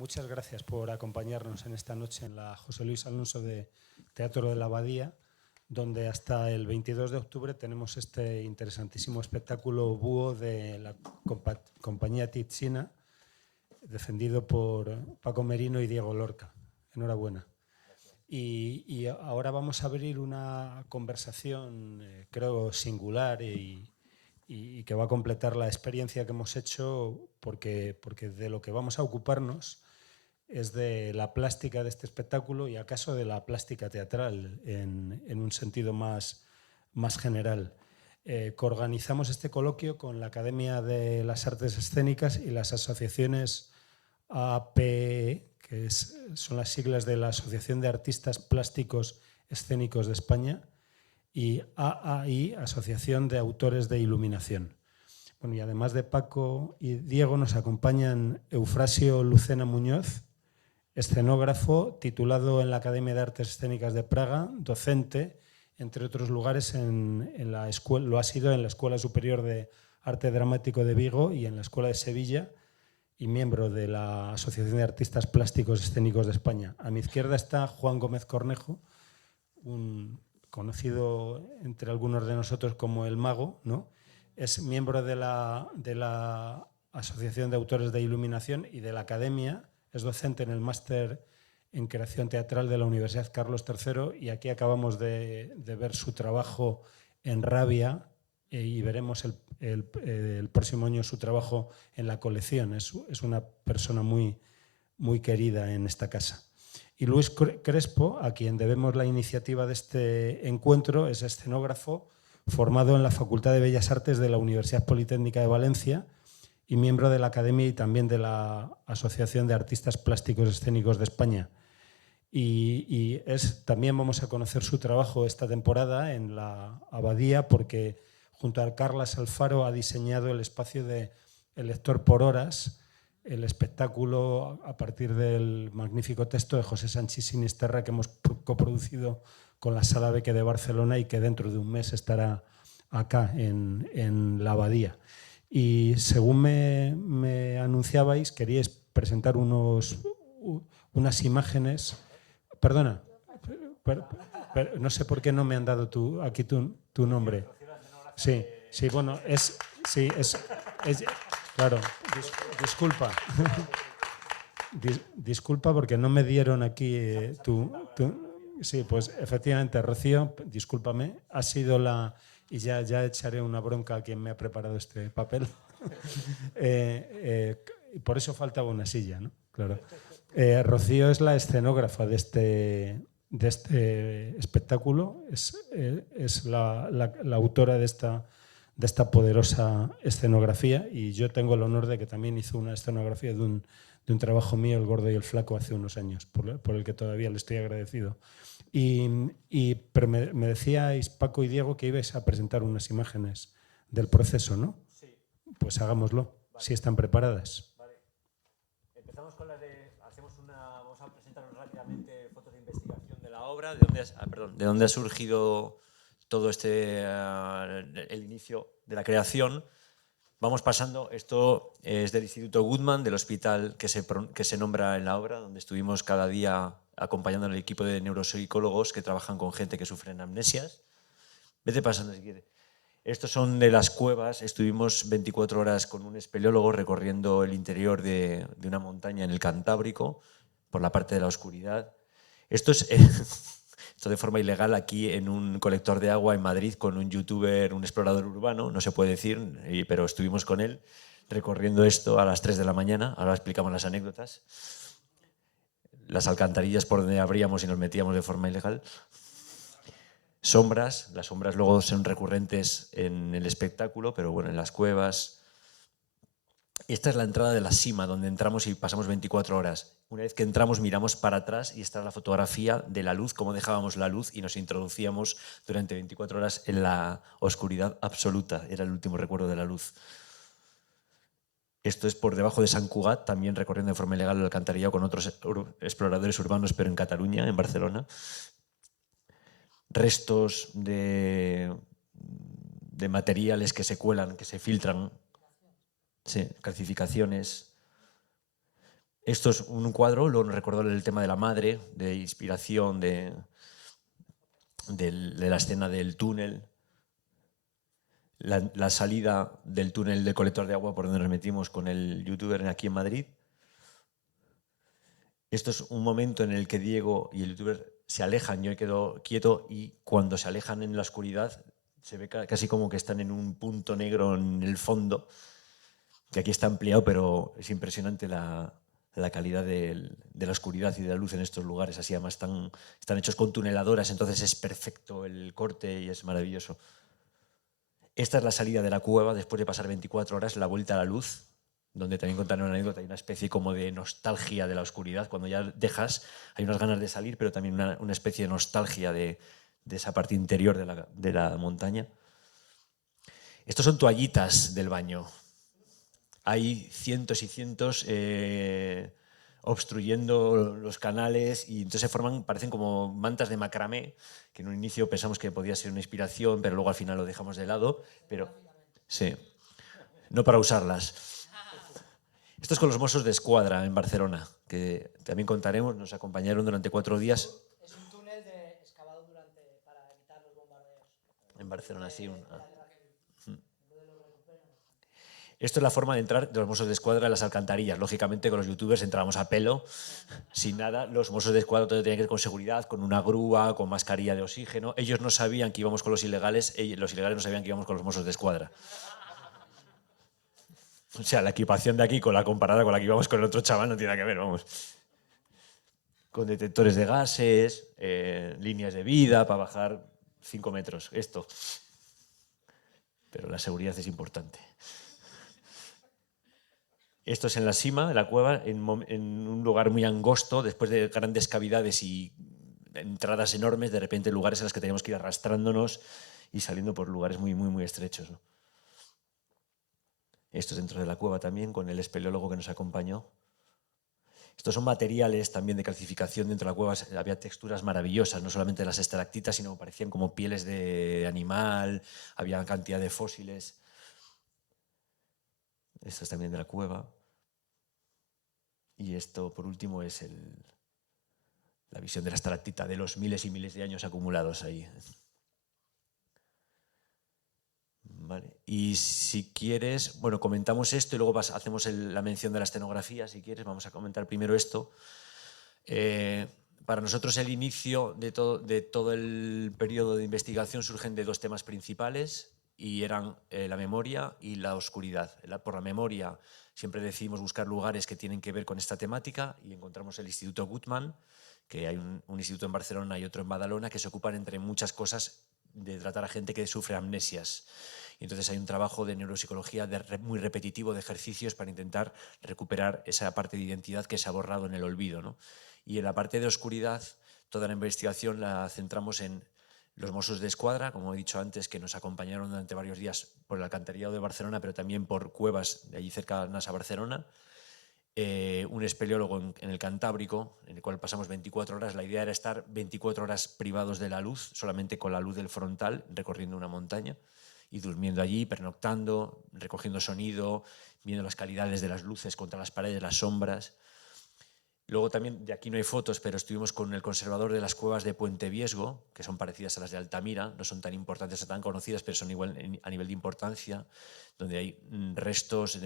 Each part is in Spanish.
Muchas gracias por acompañarnos en esta noche en la José Luis Alonso de Teatro de la Abadía, donde hasta el 22 de octubre tenemos este interesantísimo espectáculo Búho de la compañía Tizzina, defendido por Paco Merino y Diego Lorca. Enhorabuena. Y ahora vamos a abrir una conversación, creo, singular y que va a completar la experiencia que hemos hecho, porque de lo que vamos a ocuparnos es de la plástica de este espectáculo y acaso de la plástica teatral en un sentido más general. Coorganizamos este coloquio con la Academia de las Artes Escénicas y las asociaciones APE, que son las siglas de la Asociación de Artistas Plásticos Escénicos de España, y AAI, Asociación de Autores de Iluminación. Bueno, y además de Paco y Diego nos acompañan Eufrasio Lucena Muñoz, escenógrafo, titulado en la Academia de Artes Escénicas de Praga, docente, entre otros lugares, en la escuela, lo ha sido en la Escuela Superior de Arte Dramático de Vigo y en la Escuela de Sevilla, y miembro de la Asociación de Artistas Plásticos Escénicos de España. A mi izquierda está Juan Gómez Cornejo, un conocido entre algunos de nosotros como el Mago, ¿no? Es miembro de la Asociación de Autores de Iluminación y de la Academia. Es docente en el máster en creación teatral de la Universidad Carlos III, y aquí acabamos de ver su trabajo en Rabia, y veremos el próximo año su trabajo en la colección. Es una persona muy querida en esta casa. Y Luis Crespo, a quien debemos la iniciativa de este encuentro, es escenógrafo formado en la Facultad de Bellas Artes de la Universidad Politécnica de Valencia y miembro de la Academia y también de la Asociación de Artistas Plásticos Escénicos de España. También vamos a conocer su trabajo esta temporada en la Abadía, porque junto a Carlas Alfaro ha diseñado el espacio de El lector por horas, el espectáculo a partir del magnífico texto de José Sanchís Sinisterra que hemos coproducido con la Sala Beque de Barcelona y que dentro de un mes estará acá en la Abadía. Y según me anunciabais, queríais presentar unas imágenes. Perdona, no sé por qué no me han dado aquí tu nombre. Sí, bueno, claro, disculpa. Disculpa porque no me dieron aquí Sí, pues efectivamente, Rocío, discúlpame, ha sido y ya echaré una bronca a quien me ha preparado este papel. Por eso faltaba una silla, ¿no? Claro. Rocío es la escenógrafa de este espectáculo, es la autora de esta poderosa escenografía, y yo tengo el honor de que también hizo una escenografía de un trabajo mío, El Gordo y el Flaco, hace unos años, por el que todavía le estoy agradecido. Pero me decíais, Paco y Diego, que ibais a presentar unas imágenes del proceso, ¿no? Sí. Pues hagámoslo, Vale. Si están preparadas. Vale. Empezamos con las de... Vamos a presentaros rápidamente fotos de investigación de la obra, de dónde ha surgido todo el inicio de la creación. Vamos pasando, esto es del Instituto Goodman, del hospital que se nombra en la obra, donde estuvimos cada día acompañando al equipo de neuropsicólogos que trabajan con gente que sufre amnesias. Vete pasando si quieres. Estos son de las cuevas. Estuvimos 24 horas con un espeleólogo recorriendo el interior de una montaña en el Cantábrico, por la parte de la oscuridad. Esto es... Esto de forma ilegal aquí en un colector de agua en Madrid con un youtuber, un explorador urbano, no se puede decir, pero estuvimos con él recorriendo esto a las 3 de la mañana, ahora explicamos las anécdotas. Las alcantarillas por donde abríamos y nos metíamos de forma ilegal. Sombras, las sombras luego son recurrentes en el espectáculo, pero bueno, en las cuevas. Esta es la entrada de la Sima, donde entramos y pasamos 24 horas. Una vez que entramos miramos para atrás y está la fotografía de la luz, cómo dejábamos la luz y nos introducíamos durante 24 horas en la oscuridad absoluta. Era el último recuerdo de la luz. Esto es por debajo de Sant Cugat, también recorriendo de forma ilegal el alcantarillado con otros exploradores urbanos, pero en Cataluña, en Barcelona. Restos de materiales que se cuelan, que se filtran. Sí, calcificaciones. Esto es un cuadro, luego nos recordó el tema de la madre, de inspiración, de la escena del túnel, la salida del túnel del colector de agua por donde nos metimos con el youtuber aquí en Madrid. Esto es un momento en el que Diego y el youtuber se alejan, yo me quedo quieto y cuando se alejan en la oscuridad se ve casi como que están en un punto negro en el fondo, que aquí está ampliado, pero es impresionante la calidad de la oscuridad y de la luz en estos lugares. Así además están hechos con tuneladoras, entonces es perfecto el corte y es maravilloso. Esta es la salida de la cueva después de pasar 24 horas, la vuelta a la luz, donde también contaron una anécdota, hay una especie como de nostalgia de la oscuridad. Cuando ya dejas, hay unas ganas de salir, pero también una especie de nostalgia de esa parte interior de la montaña. Estos son toallitas del baño. Hay cientos y cientos obstruyendo los canales y entonces se forman, parecen como mantas de macramé, que en un inicio pensamos que podía ser una inspiración, pero luego al final lo dejamos de lado. Pero sí, no para usarlas. Esto es con los Mossos de Escuadra en Barcelona, que también contaremos, nos acompañaron durante 4 días. Es un túnel excavado para evitar los bombardeos. En Barcelona, sí. Esto es la forma de entrar de los Mossos de Escuadra en las alcantarillas. Lógicamente, con los youtubers entrábamos a pelo, sin nada. Los Mossos de Escuadra todo tenía que ir con seguridad, con una grúa, con mascarilla de oxígeno. Ellos no sabían que íbamos con los ilegales, los ilegales no sabían que íbamos con los Mossos de Escuadra. O sea, la equipación de aquí con la comparada con la que íbamos con el otro chaval no tiene nada que ver, vamos. Con detectores de gases, líneas de vida para bajar 5 metros, esto. Pero la seguridad es importante. Esto es en la cima de la cueva, en un lugar muy angosto, después de grandes cavidades y entradas enormes, de repente lugares en los que teníamos que ir arrastrándonos y saliendo por lugares muy, muy, muy estrechos, ¿no? Esto es dentro de la cueva también, con el espeleólogo que nos acompañó. Estos son materiales también de calcificación dentro de la cueva. Había texturas maravillosas, no solamente las estalactitas, sino parecían como pieles de animal, había cantidad de fósiles. Esto es también de la cueva. Y esto, por último, es la visión de la estalactita, de los miles y miles de años acumulados ahí. Vale. Y si quieres, bueno, comentamos esto y luego hacemos la mención de la escenografía, si quieres. Vamos a comentar primero esto. Para nosotros el inicio de todo el periodo de investigación surgen de 2 temas principales y eran la memoria y la oscuridad. Por la memoria siempre decidimos buscar lugares que tienen que ver con esta temática y encontramos el Instituto Guttmann, que hay un instituto en Barcelona y otro en Badalona, que se ocupan entre muchas cosas de tratar a gente que sufre amnesias. Y entonces hay un trabajo de neuropsicología muy repetitivo de ejercicios para intentar recuperar esa parte de identidad que se ha borrado en el olvido, ¿no? Y en la parte de oscuridad, toda la investigación la centramos en los Mossos de Escuadra, como he dicho antes, que nos acompañaron durante varios días por el alcantarillado de Barcelona, pero también por cuevas de allí cerca de NASA Barcelona. Un espeleólogo en el Cantábrico, en el cual pasamos 24 horas. La idea era estar 24 horas privados de la luz, solamente con la luz del frontal, recorriendo una montaña y durmiendo allí, pernoctando, recogiendo sonido, viendo las calidades de las luces contra las paredes, las sombras. Luego también, de aquí no hay fotos, pero estuvimos con el conservador de las cuevas de Puente Viesgo, que son parecidas a las de Altamira, no son tan importantes o tan conocidas, pero son igual a nivel de importancia, donde hay restos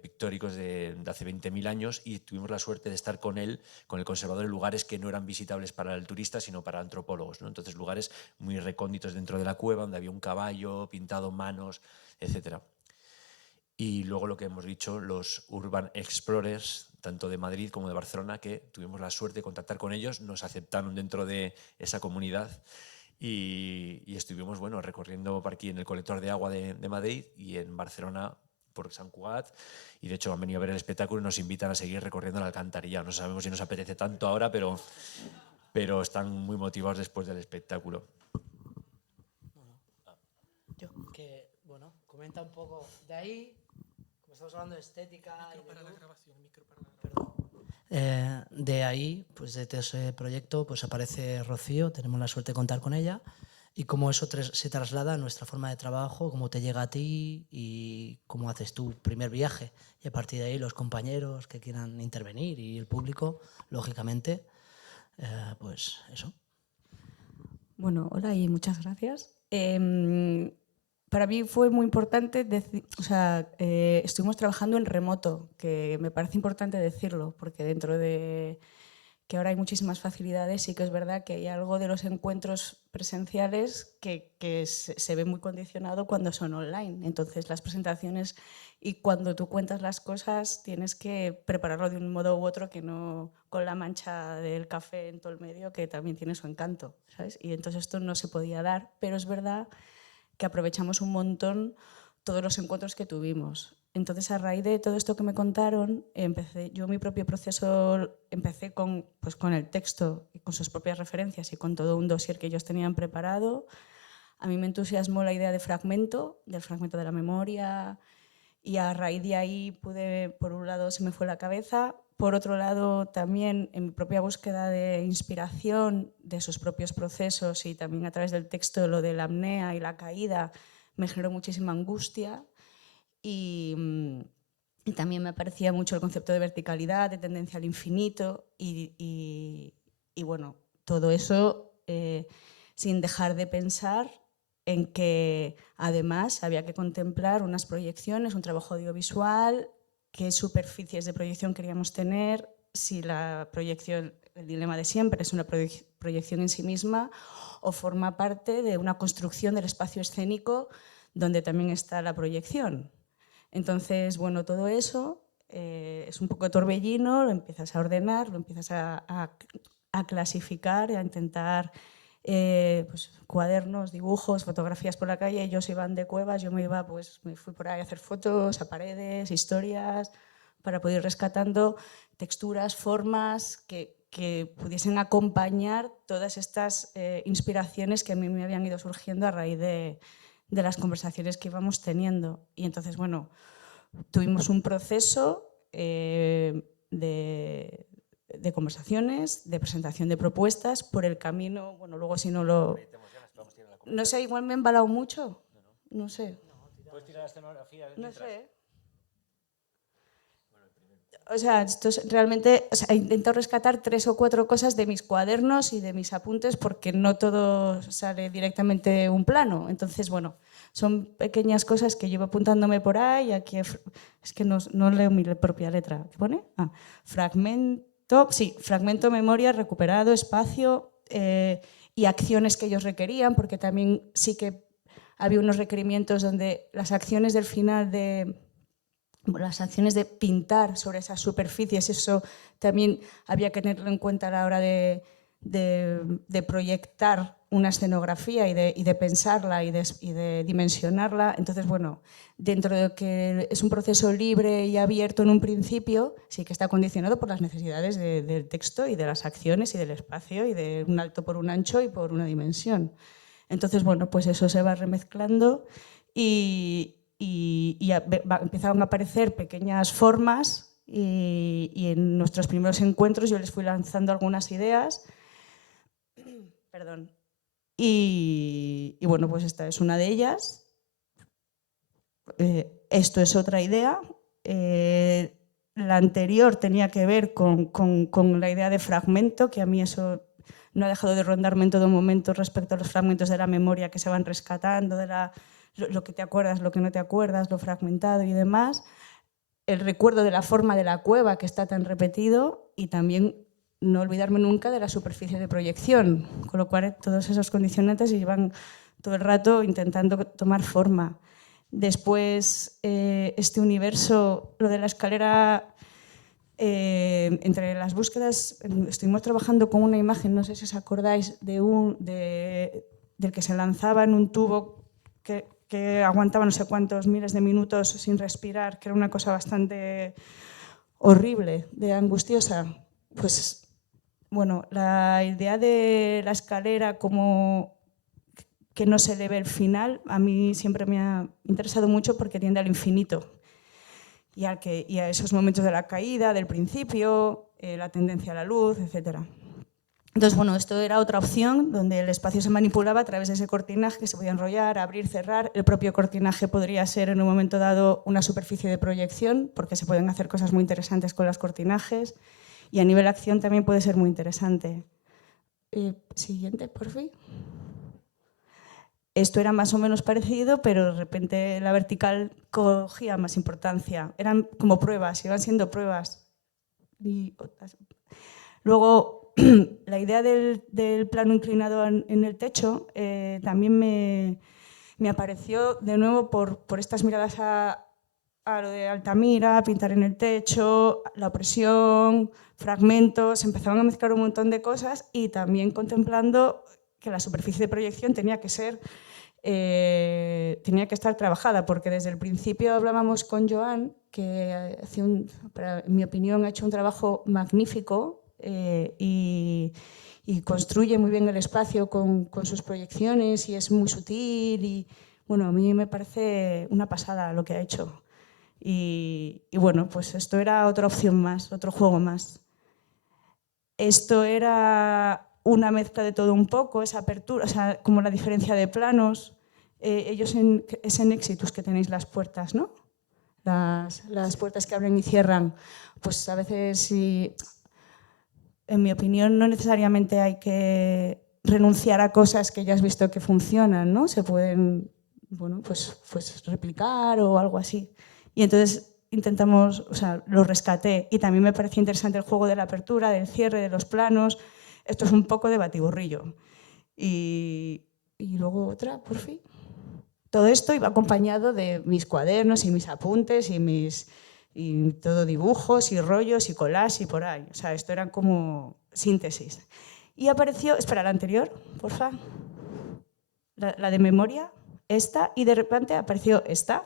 pictóricos de hace 20.000 años y tuvimos la suerte de estar con él, con el conservador, en lugares que no eran visitables para el turista, sino para antropólogos, ¿no? Entonces lugares muy recónditos dentro de la cueva, donde había un caballo pintado, manos, etc. Y luego lo que hemos dicho, los Urban Explorers, tanto de Madrid como de Barcelona, que tuvimos la suerte de contactar con ellos, nos aceptaron dentro de esa comunidad y estuvimos, bueno, recorriendo por aquí en el colector de agua de Madrid y en Barcelona por Sant Cugat, y de hecho han venido a ver el espectáculo y nos invitan a seguir recorriendo la alcantarilla. No sabemos si nos apetece tanto ahora, pero están muy motivados después del espectáculo. Yo, que, bueno, comenta un poco de ahí. Estamos hablando de estética Micro y para de la luz. grabación, micro para la grabación. De ahí, pues de ese proyecto, pues aparece Rocío, tenemos la suerte de contar con ella. y cómo eso se traslada a nuestra forma de trabajo, cómo te llega a ti y cómo haces tu primer viaje. Y a partir de ahí los compañeros que quieran intervenir y el público, lógicamente, pues eso. Bueno, hola y muchas gracias. Para mí fue muy importante, estuvimos trabajando en remoto, que me parece importante decirlo, porque dentro de que ahora hay muchísimas facilidades, sí que es verdad que hay algo de los encuentros presenciales que se ve muy condicionado cuando son online. Entonces las presentaciones y cuando tú cuentas las cosas tienes que prepararlo de un modo u otro, que no con la mancha del café en todo el medio, que también tiene su encanto, ¿sabes? Y entonces esto no se podía dar, pero es verdad que aprovechamos un montón todos los encuentros que tuvimos. Entonces, a raíz de todo esto que me contaron, yo mi propio proceso empecé con el texto, con sus propias referencias y con todo un dossier que ellos tenían preparado. A mí me entusiasmó la idea del fragmento de la memoria, y a raíz de ahí por un lado se me fue la cabeza, por otro lado también en mi propia búsqueda de inspiración de sus propios procesos y también a través del texto lo de la apnea y la caída me generó muchísima angustia y también me parecía mucho el concepto de verticalidad, de tendencia al infinito y bueno, todo eso sin dejar de pensar en que además había que contemplar unas proyecciones, un trabajo audiovisual, qué superficies de proyección queríamos tener, si la proyección, el dilema de siempre, es una proyección en sí misma o forma parte de una construcción del espacio escénico donde también está la proyección. Entonces, bueno, todo eso es un poco torbellino, lo empiezas a ordenar, lo empiezas a clasificar, a intentar cuadernos, dibujos, fotografías por la calle. Ellos iban de cuevas, yo me fui por ahí a hacer fotos a paredes, historias, para poder ir rescatando texturas, formas que pudiesen acompañar todas estas inspiraciones que a mí me habían ido surgiendo a raíz de las conversaciones que íbamos teniendo. Y entonces, bueno, tuvimos un proceso de conversaciones, de presentación de propuestas, por el camino, bueno, luego si no lo... No sé, igual me he embalado mucho, no sé. ¿Puedes tirar la escenografía? No sé. O sea, esto es realmente, he intentado rescatar 3 o 4 cosas de mis cuadernos y de mis apuntes porque no todo sale directamente un plano. Entonces, bueno, son pequeñas cosas que llevo apuntándome por ahí. Aquí es que no leo mi propia letra. ¿Qué pone? Fragmento, memoria, recuperado, espacio y acciones que ellos requerían, porque también sí que había unos requerimientos donde las acciones del final las acciones de pintar sobre esas superficies, eso también había que tenerlo en cuenta a la hora de proyectar una escenografía y de pensarla y de dimensionarla. Entonces, bueno, dentro de que es un proceso libre y abierto en un principio, sí que está condicionado por las necesidades del texto y de las acciones y del espacio y de un alto por un ancho y por una dimensión. Entonces, bueno, pues eso se va remezclando y empezaron a aparecer pequeñas formas y en nuestros primeros encuentros yo les fui lanzando algunas ideas. Perdón. Y bueno, pues esta es una de ellas. Esto es otra idea. La anterior tenía que ver con la idea de fragmento, que a mí eso no ha dejado de rondarme en todo momento respecto a los fragmentos de la memoria que se van rescatando, de lo que te acuerdas, lo que no te acuerdas, lo fragmentado y demás. El recuerdo de la forma de la cueva que está tan repetido y también no olvidarme nunca de la superficie de proyección, con lo cual todos esos condicionantes llevan todo el rato intentando tomar forma. Después, este universo, lo de la escalera, entre las búsquedas, estuvimos trabajando con una imagen, no sé si os acordáis, del que se lanzaba en un tubo que aguantaba no sé cuántos miles de minutos sin respirar, que era una cosa bastante horrible, angustiosa. Pues bueno, la idea de la escalera como que no se le ve el final, a mí siempre me ha interesado mucho porque tiende al infinito y a esos momentos de la caída, del principio, la tendencia a la luz, etc. Entonces, bueno, esto era otra opción donde el espacio se manipulaba a través de ese cortinaje que se podía enrollar, abrir, cerrar. El propio cortinaje podría ser en un momento dado una superficie de proyección, porque se pueden hacer cosas muy interesantes con los cortinajes, y a nivel acción también puede ser muy interesante. Siguiente, por fin. Esto era más o menos parecido, pero de repente la vertical cogía más importancia. Eran como pruebas, iban siendo pruebas. Luego, la idea del plano inclinado en el techo también me apareció de nuevo por estas miradas a lo de Altamira, pintar en el techo, la opresión, fragmentos, empezaban a mezclar un montón de cosas y también contemplando que la superficie de proyección tenía que estar trabajada, porque desde el principio hablábamos con Joan, que en mi opinión ha hecho un trabajo magnífico y construye muy bien el espacio con sus proyecciones y es muy sutil y bueno, a mí me parece una pasada lo que ha hecho. Y bueno, pues esto era otra opción más, otro juego más. Esto era una mezcla de todo un poco, esa apertura, o sea, como la diferencia de planos. Es en Exitus que tenéis las puertas, ¿no? Las puertas que abren y cierran. Pues a veces, sí, en mi opinión, no necesariamente hay que renunciar a cosas que ya has visto que funcionan, ¿no? Se pueden, bueno, pues replicar o algo así. Y entonces intentamos, o sea, lo rescaté y también me pareció interesante el juego de la apertura, del cierre, de los planos. Esto es un poco de batiburrillo. Y luego otra, por fin. Todo esto iba acompañado de mis cuadernos y mis apuntes y todo dibujos y rollos y collages y por ahí. O sea, esto eran como síntesis. Y apareció, espera, la anterior, porfa. La de memoria, esta, y de repente apareció esta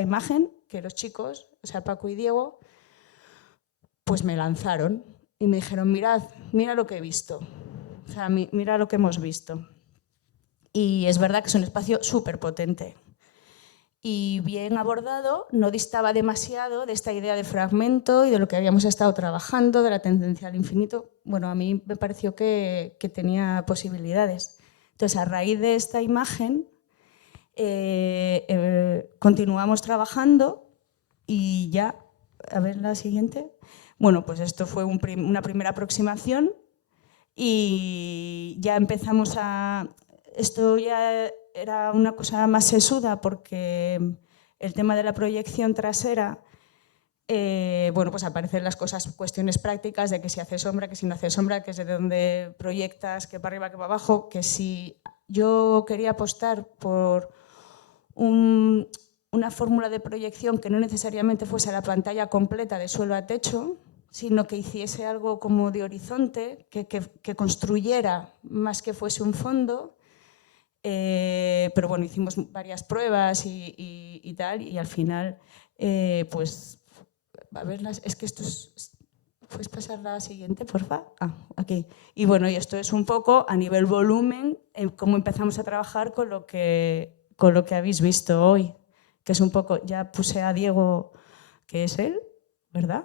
imagen que los chicos, o sea, Paco y Diego, pues me lanzaron y me dijeron, mira lo que he visto, o sea, mira lo que hemos visto. Y es verdad que es un espacio súper potente y bien abordado, no distaba demasiado de esta idea de fragmento y de lo que habíamos estado trabajando, de la tendencia al infinito. Bueno, a mí me pareció que tenía posibilidades. Entonces, a raíz de esta imagen, continuamos trabajando y ya, a ver la siguiente. Bueno, pues esto fue una primera aproximación y ya empezamos a... Esto ya era una cosa más sesuda porque el tema de la proyección trasera, bueno, pues aparecen las cuestiones prácticas de que si hace sombra, que si no hace sombra, que es de dónde proyectas, que para arriba, que para abajo, que si yo quería apostar por una fórmula de proyección que no necesariamente fuese la pantalla completa de suelo a techo, sino que hiciese algo como de horizonte, que construyera más que fuese un fondo. Pero bueno, hicimos varias pruebas y tal, y al final, pues, a ver, es que esto es... ¿Puedes pasar la siguiente, porfa? Aquí. Y bueno, y esto es un poco a nivel volumen, cómo empezamos a trabajar con lo que habéis visto hoy, que es un poco, ya puse a Diego, que es él, ¿verdad?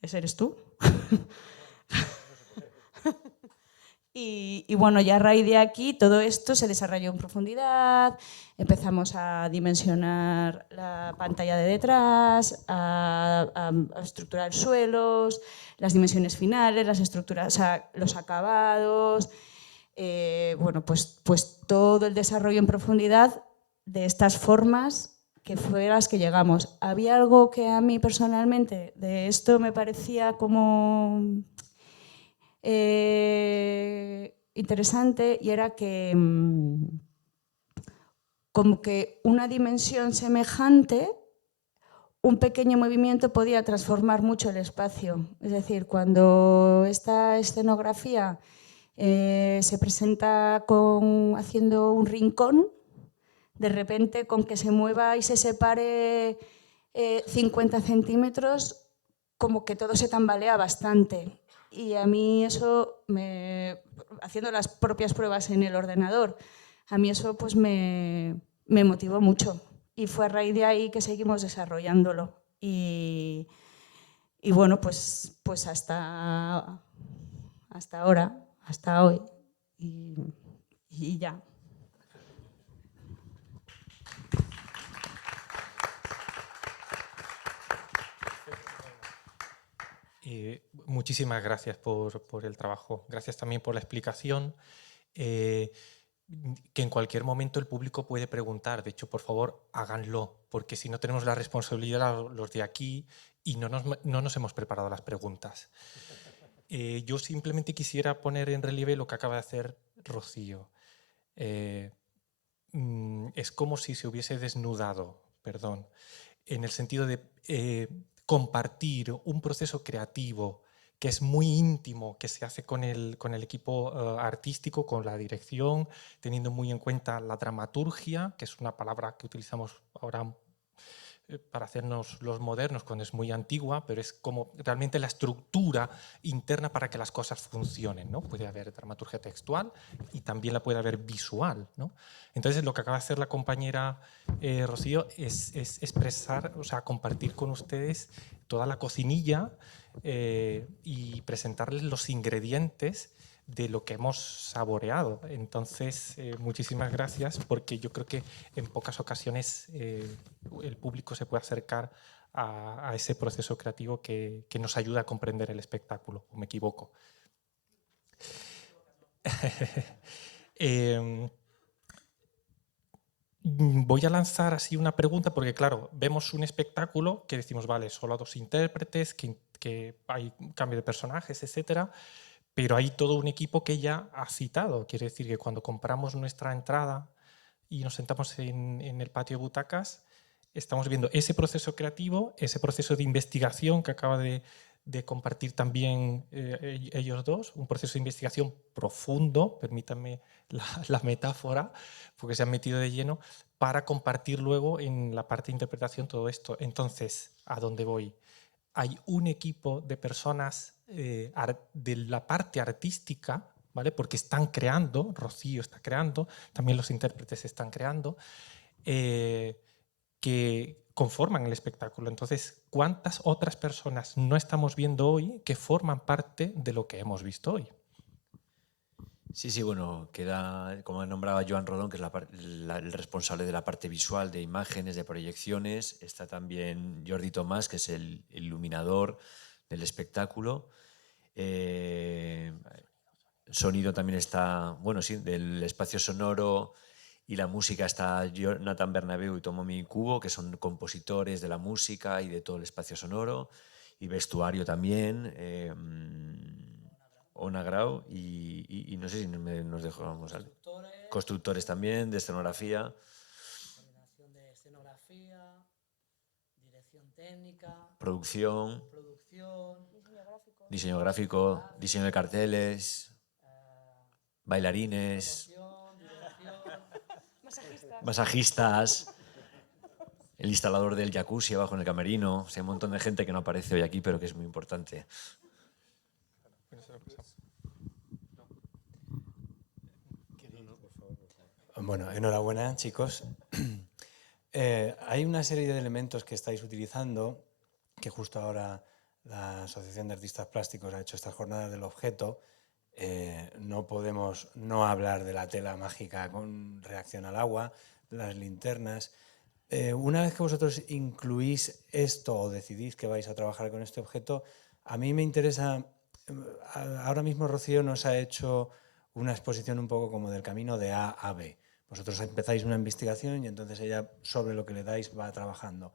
Ese eres tú. Y bueno, ya a raíz de aquí todo esto se desarrolló en profundidad, empezamos a dimensionar la pantalla de detrás, a estructurar suelos, las dimensiones finales, las estructuras, o sea, los acabados, bueno, pues todo el desarrollo en profundidad de estas formas que fue a las que llegamos. Había algo que a mí personalmente de esto me parecía como interesante y era que como que una dimensión semejante, un pequeño movimiento podía transformar mucho el espacio. Es decir, cuando esta escenografía se presenta haciendo un rincón, de repente con que se mueva y se separe 50 centímetros, como que todo se tambalea bastante. Y a mí eso, haciendo las propias pruebas en el ordenador, a mí eso pues me motivó mucho. Y fue a raíz de ahí que seguimos desarrollándolo. Y bueno, pues hasta ahora, hasta hoy. Y ya. Muchísimas gracias por el trabajo. Gracias también por la explicación. Que en cualquier momento el público puede preguntar. De hecho, por favor, háganlo, porque si no tenemos la responsabilidad los de aquí y no nos hemos preparado las preguntas. Yo simplemente quisiera poner en relieve lo que acaba de hacer Rocío. Es como si se hubiese desnudado, perdón, en el sentido de compartir un proceso creativo que es muy íntimo, que se hace con el equipo artístico, con la dirección, teniendo muy en cuenta la dramaturgia, que es una palabra que utilizamos ahora para hacernos los modernos cuando es muy antigua, pero es como realmente la estructura interna para que las cosas funcionen, ¿no? Puede haber dramaturgia textual y también la puede haber visual, ¿no? Entonces lo que acaba de hacer la compañera Rocío es expresar, o sea, compartir con ustedes toda la cocinilla y presentarles los ingredientes de lo que hemos saboreado. Entonces, muchísimas gracias, porque yo creo que en pocas ocasiones el público se puede acercar a ese proceso creativo que nos ayuda a comprender el espectáculo, ¿o me equivoco? Voy a lanzar así una pregunta, porque claro, vemos un espectáculo que decimos, vale, solo 2 intérpretes, que hay cambio de personajes, etcétera, pero hay todo un equipo que ya ha citado. Quiere decir que cuando compramos nuestra entrada y nos sentamos en el patio de butacas, estamos viendo ese proceso creativo, ese proceso de investigación que acaba de compartir también ellos dos, un proceso de investigación profundo, permítanme la metáfora, porque se han metido de lleno, para compartir luego en la parte de interpretación todo esto. Entonces, ¿a dónde voy? Hay un equipo de personas de la parte artística, ¿vale? Porque están creando, Rocío está creando, también los intérpretes están creando, que conforman el espectáculo. Entonces, ¿cuántas otras personas no estamos viendo hoy que forman parte de lo que hemos visto hoy? Sí, bueno, queda, como nombraba Joan Rodón, que es el responsable de la parte visual, de imágenes, de proyecciones. Está también Jordi Tomás, que es el iluminador del espectáculo. Sonido también está, bueno, sí, del espacio sonoro y la música está Jonathan Bernabeu y Tomomi Kubo, que son compositores de la música y de todo el espacio sonoro. Y vestuario también. Ona Grau y no sé si nos dejamos constructores también de escenografía. Coordinación de escenografía, dirección técnica, Producción, diseño gráfico, diseño de carteles, bailarines, masajistas, el instalador del jacuzzi abajo en el camerino. O sea, hay un montón de gente que no aparece hoy aquí, pero que es muy importante. Bueno, enhorabuena, chicos. Hay una serie de elementos que estáis utilizando, que justo ahora la Asociación de Artistas Plásticos ha hecho estas jornadas del objeto. No podemos no hablar de la tela mágica con reacción al agua, las linternas. Una vez que vosotros incluís esto o decidís que vais a trabajar con este objeto, a mí me interesa, ahora mismo Rocío nos ha hecho una exposición un poco como del camino de A a B. Vosotros empezáis una investigación y entonces ella sobre lo que le dais va trabajando.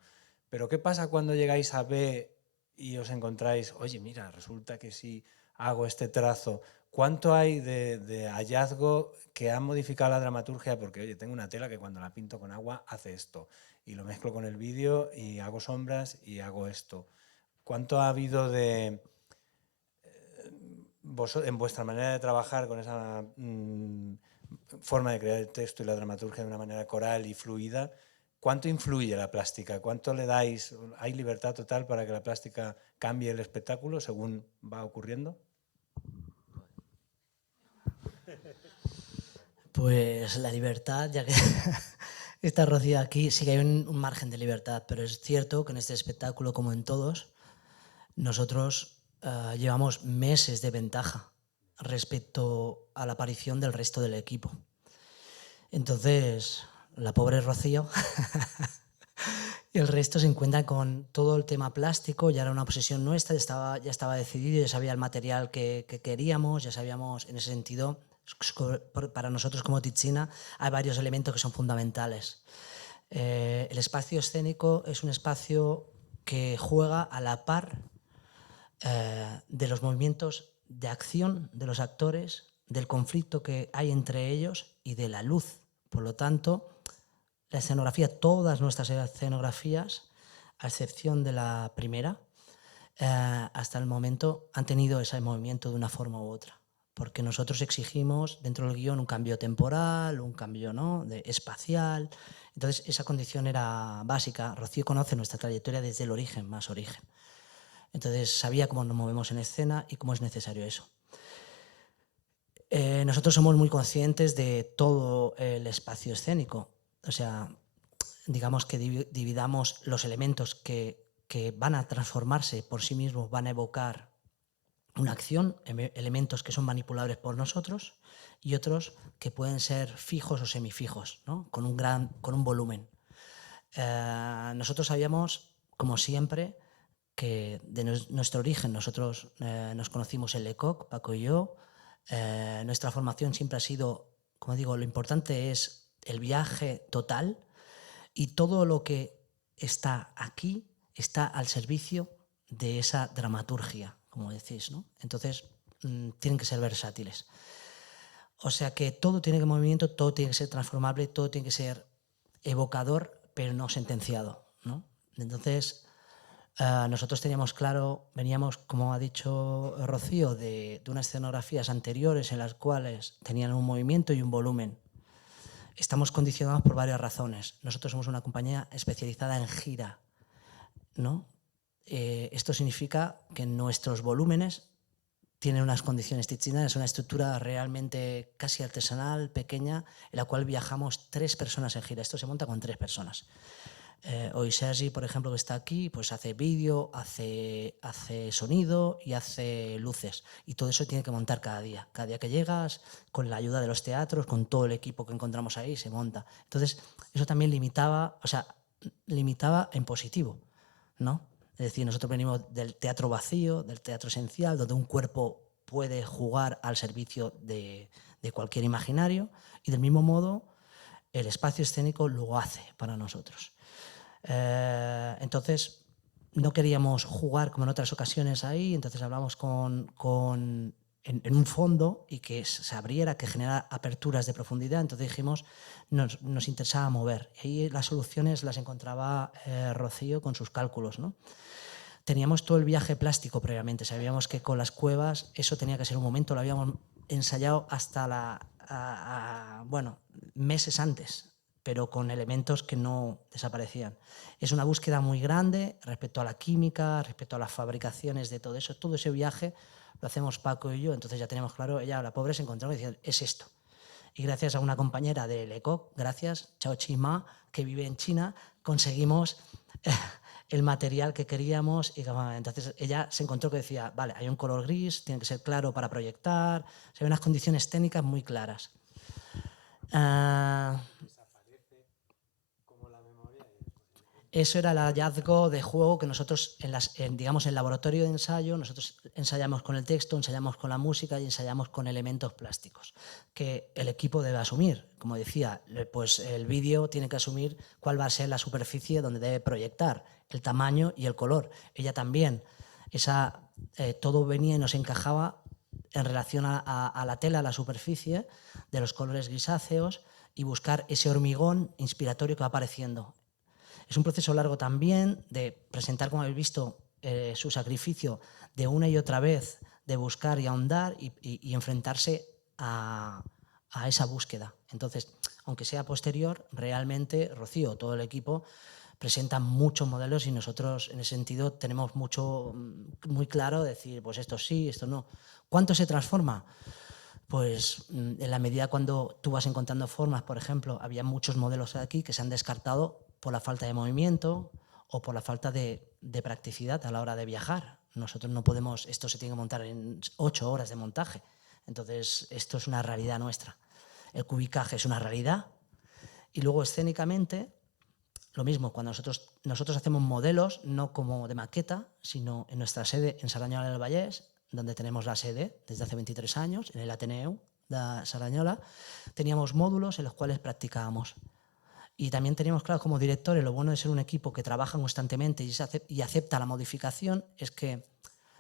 Pero ¿qué pasa cuando llegáis a B y os encontráis, oye, mira, resulta que si hago este trazo, ¿cuánto hay de hallazgo que ha modificado la dramaturgia? Porque, oye, tengo una tela que cuando la pinto con agua hace esto y lo mezclo con el vídeo y hago sombras y hago esto. ¿Cuánto ha habido de en vuestra manera de trabajar con esa forma de crear el texto y la dramaturgia de una manera coral y fluida? ¿Cuánto influye la plástica? ¿Cuánto le dais? ¿Hay libertad total para que la plástica cambie el espectáculo según va ocurriendo? Pues la libertad, ya que está Rocío aquí, sí que hay un margen de libertad, pero es cierto que en este espectáculo, como en todos, nosotros llevamos meses de ventaja respecto a la aparición del resto del equipo. Entonces, la pobre Rocío y el resto se encuentran con todo el tema plástico, ya era una obsesión nuestra, ya estaba decidido, ya sabía el material que queríamos, ya sabíamos, en ese sentido, para nosotros como Ticina hay varios elementos que son fundamentales. El espacio escénico es un espacio que juega a la par de los movimientos de acción de los actores, del conflicto que hay entre ellos y de la luz. Por lo tanto, la escenografía, todas nuestras escenografías, a excepción de la primera, hasta el momento han tenido ese movimiento de una forma u otra. Porque nosotros exigimos dentro del guión un cambio temporal, un cambio, ¿no?, espacial. Entonces, esa condición era básica. Rocío conoce nuestra trayectoria desde el origen, más origen. Entonces, sabía cómo nos movemos en escena y cómo es necesario eso. Nosotros somos muy conscientes de todo el espacio escénico. O sea, digamos que dividamos los elementos que van a transformarse por sí mismos, van a evocar una acción, elementos que son manipulables por nosotros y otros que pueden ser fijos o semifijos, ¿no?, con un volumen. Nosotros sabíamos, como siempre, que de nuestro origen nosotros nos conocimos en Lecoq, Paco y yo. Nuestra formación siempre ha sido, como digo, lo importante es el viaje total y todo lo que está aquí está al servicio de esa dramaturgia, como decís, ¿no? Entonces, tienen que ser versátiles. O sea que todo tiene que movimiento, todo tiene que ser transformable, todo tiene que ser evocador, pero no sentenciado, ¿no? Entonces, nosotros teníamos claro, veníamos, como ha dicho Rocío, de unas escenografías anteriores en las cuales tenían un movimiento y un volumen. Estamos condicionados por varias razones. Nosotros somos una compañía especializada en gira, ¿no? Esto significa que nuestros volúmenes tienen unas condiciones ticinanas, una estructura realmente casi artesanal, pequeña, en la cual viajamos 3 personas en gira. Esto se monta con 3 personas. Hoy Sergi, por ejemplo, que está aquí, pues hace vídeo, hace sonido y hace luces. Y todo eso tiene que montar cada día. Cada día que llegas, con la ayuda de los teatros, con todo el equipo que encontramos ahí, se monta. Entonces, eso también limitaba en positivo, ¿no? Es decir, nosotros venimos del teatro vacío, del teatro esencial, donde un cuerpo puede jugar al servicio de cualquier imaginario, y del mismo modo el espacio escénico lo hace para nosotros. Entonces, no queríamos jugar como en otras ocasiones ahí, entonces hablamos en un fondo y que se abriera, que generara aperturas de profundidad. Entonces dijimos, nos interesaba mover. Y ahí las soluciones las encontraba Rocío con sus cálculos, ¿no? Teníamos todo el viaje plástico previamente, sabíamos que con las cuevas eso tenía que ser un momento, lo habíamos ensayado hasta meses antes, pero con elementos que no desaparecían. Es una búsqueda muy grande respecto a la química, respecto a las fabricaciones de todo eso. Todo ese viaje lo hacemos Paco y yo, entonces ya teníamos claro, ella, la pobre, se encontraba y decía, es esto. Y gracias a una compañera de Lecoq, gracias, Chao Chi Ma, que vive en China, conseguimos el material que queríamos. Y entonces ella se encontró que decía, vale, hay un color gris, tiene que ser claro para proyectar, hay unas condiciones técnicas muy claras. Eso era el hallazgo de juego que nosotros, digamos, en el laboratorio de ensayo, nosotros ensayamos con el texto, ensayamos con la música y ensayamos con elementos plásticos que el equipo debe asumir. Como decía, pues el vídeo tiene que asumir cuál va a ser la superficie donde debe proyectar, el tamaño y el color. Ella también. Todo venía y nos encajaba en relación a la tela, a la superficie, de los colores grisáceos, y buscar ese hormigón inspiratorio que va apareciendo. Es un proceso largo también de presentar, como habéis visto, su sacrificio de una y otra vez, de buscar y ahondar y enfrentarse a esa búsqueda. Entonces, aunque sea posterior, realmente Rocío, todo el equipo, presentan muchos modelos y nosotros en ese sentido tenemos muy claro decir, pues esto sí, esto no. ¿Cuánto se transforma? Pues en la medida cuando tú vas encontrando formas, por ejemplo, había muchos modelos aquí que se han descartado por la falta de movimiento o por la falta de practicidad a la hora de viajar. Nosotros no podemos, esto se tiene que montar en 8 horas de montaje. Entonces, esto es una realidad nuestra. El cubicaje es una realidad. Y luego, escénicamente, lo mismo, cuando nosotros hacemos modelos, no como de maqueta, sino en nuestra sede en Sardañola del Vallès, donde tenemos la sede desde hace 23 años, en el Ateneu de Sardañola, teníamos módulos en los cuales practicábamos. Y también teníamos, claro, como directores, lo bueno de ser un equipo que trabaja constantemente y acepta la modificación es que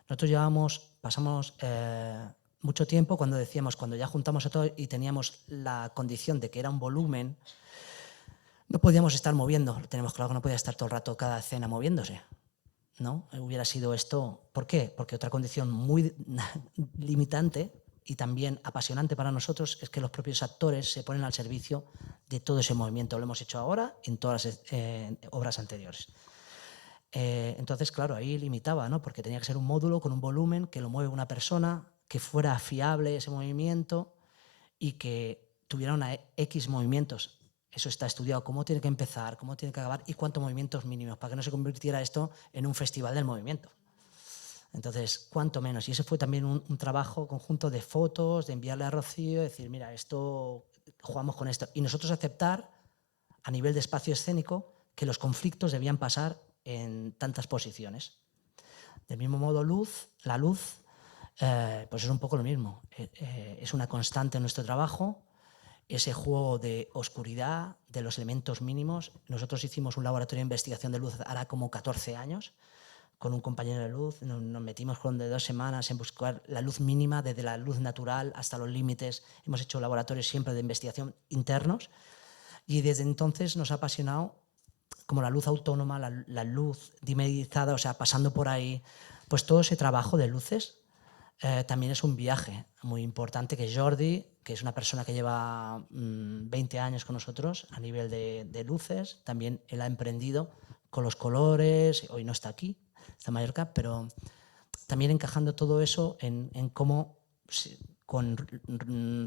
nosotros pasamos mucho tiempo cuando decíamos, cuando ya juntamos a todos y teníamos la condición de que era un volumen, no podíamos estar moviendo. Tenemos claro que no podía estar todo el rato cada escena moviéndose, ¿no? Hubiera sido esto. ¿Por qué? Porque otra condición muy limitante y también apasionante para nosotros es que los propios actores se ponen al servicio de todo ese movimiento. Lo hemos hecho ahora en todas las obras anteriores. Entonces, claro, ahí limitaba, ¿no? Porque tenía que ser un módulo con un volumen que lo mueve una persona, que fuera fiable ese movimiento y que tuviera una X movimientos. Eso está estudiado, cómo tiene que empezar, cómo tiene que acabar y cuántos movimientos mínimos, para que no se convirtiera esto en un festival del movimiento. Entonces, cuánto menos. Y ese fue también un trabajo conjunto de fotos, de enviarle a Rocío, decir, mira, esto, jugamos con esto. Y nosotros aceptar, a nivel de espacio escénico, que los conflictos debían pasar en tantas posiciones. Del mismo modo, la luz, pues es un poco lo mismo. Es una constante en nuestro trabajo, ese juego de oscuridad, de los elementos mínimos. Nosotros hicimos un laboratorio de investigación de luz hará como 14 años, con un compañero de luz, nos metimos con de 2 semanas en buscar la luz mínima, desde la luz natural hasta los límites. Hemos hecho laboratorios siempre de investigación internos y desde entonces nos ha apasionado como la luz autónoma, la luz dimerizada, o sea, pasando por ahí, pues todo ese trabajo de luces también es un viaje muy importante que Jordi, que es una persona que lleva 20 años con nosotros a nivel de luces, también él ha emprendido con los colores, hoy no está aquí, está en Mallorca, pero también encajando todo eso en cómo con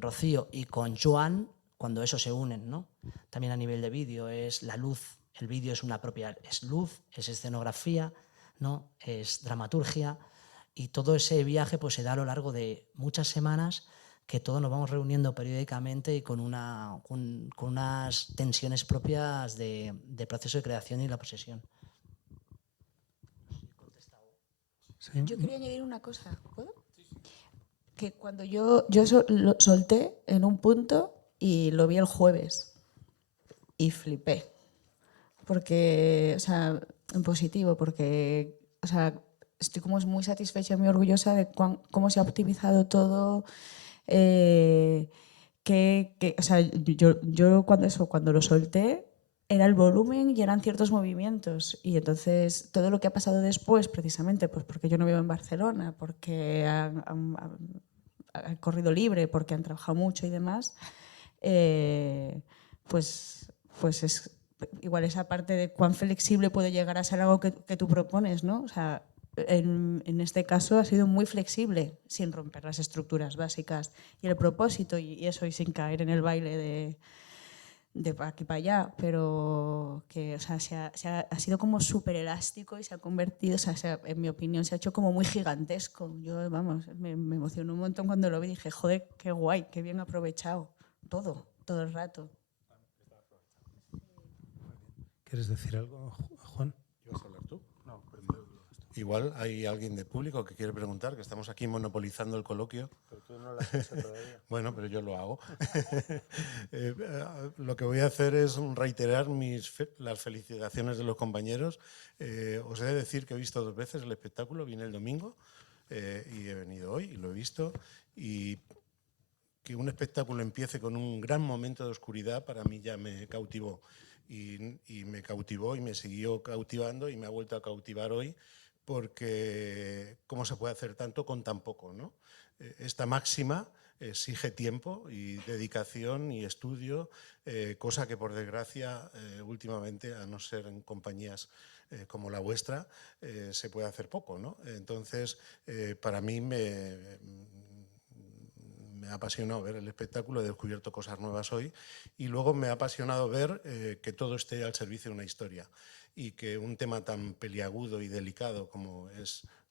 Rocío y con Joan, cuando eso se unen, ¿no? También a nivel de vídeo es la luz, el vídeo es es luz, es escenografía, ¿no? Es dramaturgia y todo ese viaje pues se da a lo largo de muchas semanas que todos nos vamos reuniendo periódicamente y con unas tensiones propias de proceso de creación y la posesión. ¿Sí? Yo quería añadir una cosa, ¿puedo? Que cuando yo lo solté en un punto y lo vi el jueves y flipé. Porque, o sea, en positivo, porque, o sea, estoy como muy satisfecha y muy orgullosa de cómo se ha optimizado todo. O sea, yo cuando lo solté era el volumen y eran ciertos movimientos. Y entonces todo lo que ha pasado después, precisamente, pues porque yo no vivo en Barcelona, porque han corrido libre, porque han trabajado mucho y demás, pues es igual esa parte de cuán flexible puede llegar a ser algo que tú propones, ¿no? O sea, en este caso ha sido muy flexible, sin romper las estructuras básicas y el propósito y eso, y sin caer en el baile de para aquí para allá, pero que, o sea, ha sido como súper elástico y se ha convertido, o sea, en mi opinión, se ha hecho como muy gigantesco. Yo, vamos, me emocionó un montón cuando lo vi y dije, joder, qué guay, qué bien aprovechado todo el rato. ¿Quieres decir algo, Juan? ¿Ibas a hablar tú? No, igual hay alguien de público que quiere preguntar, que estamos aquí monopolizando el coloquio. Pero tú no lo has hecho todavía. Bueno, pero yo lo hago. Lo que voy a hacer es reiterar las felicitaciones de los compañeros. Os he de decir que he visto 2 veces el espectáculo, vine el domingo y he venido hoy y lo he visto. Y que un espectáculo empiece con un gran momento de oscuridad para mí ya me cautivó. Y me cautivó y me siguió cautivando y me ha vuelto a cautivar hoy, porque cómo se puede hacer tanto con tan poco, ¿no? Esta máxima exige tiempo y dedicación y estudio, cosa que por desgracia últimamente, a no ser en compañías como la vuestra, se puede hacer poco, ¿no? Entonces, para mí me ha apasionado ver el espectáculo, he descubierto cosas nuevas hoy y luego me ha apasionado ver que todo esté al servicio de una historia y que un tema tan peliagudo y delicado como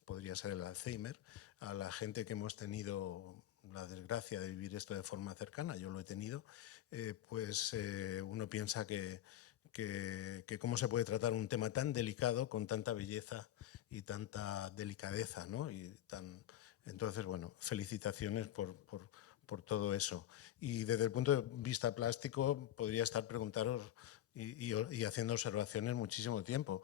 podría ser el Alzheimer, a la gente que hemos tenido la desgracia de vivir esto de forma cercana, yo lo he tenido, pues uno piensa que cómo se puede tratar un tema tan delicado con tanta belleza y tanta delicadeza, ¿no? Entonces, bueno, felicitaciones por todo eso. Y desde el punto de vista plástico, podría estar preguntaros y haciendo observaciones muchísimo tiempo.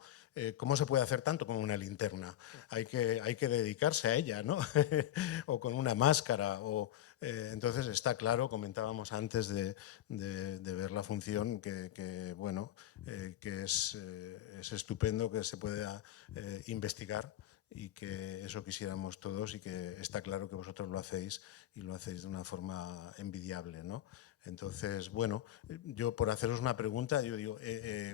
¿Cómo se puede hacer tanto con una linterna? Hay que dedicarse a ella, ¿no? O con una máscara. Entonces está claro, comentábamos antes de ver la función, bueno, que es estupendo que se pueda investigar y que eso quisiéramos todos y que está claro que vosotros lo hacéis y lo hacéis de una forma envidiable, ¿no? Entonces, bueno, yo por haceros una pregunta, yo digo,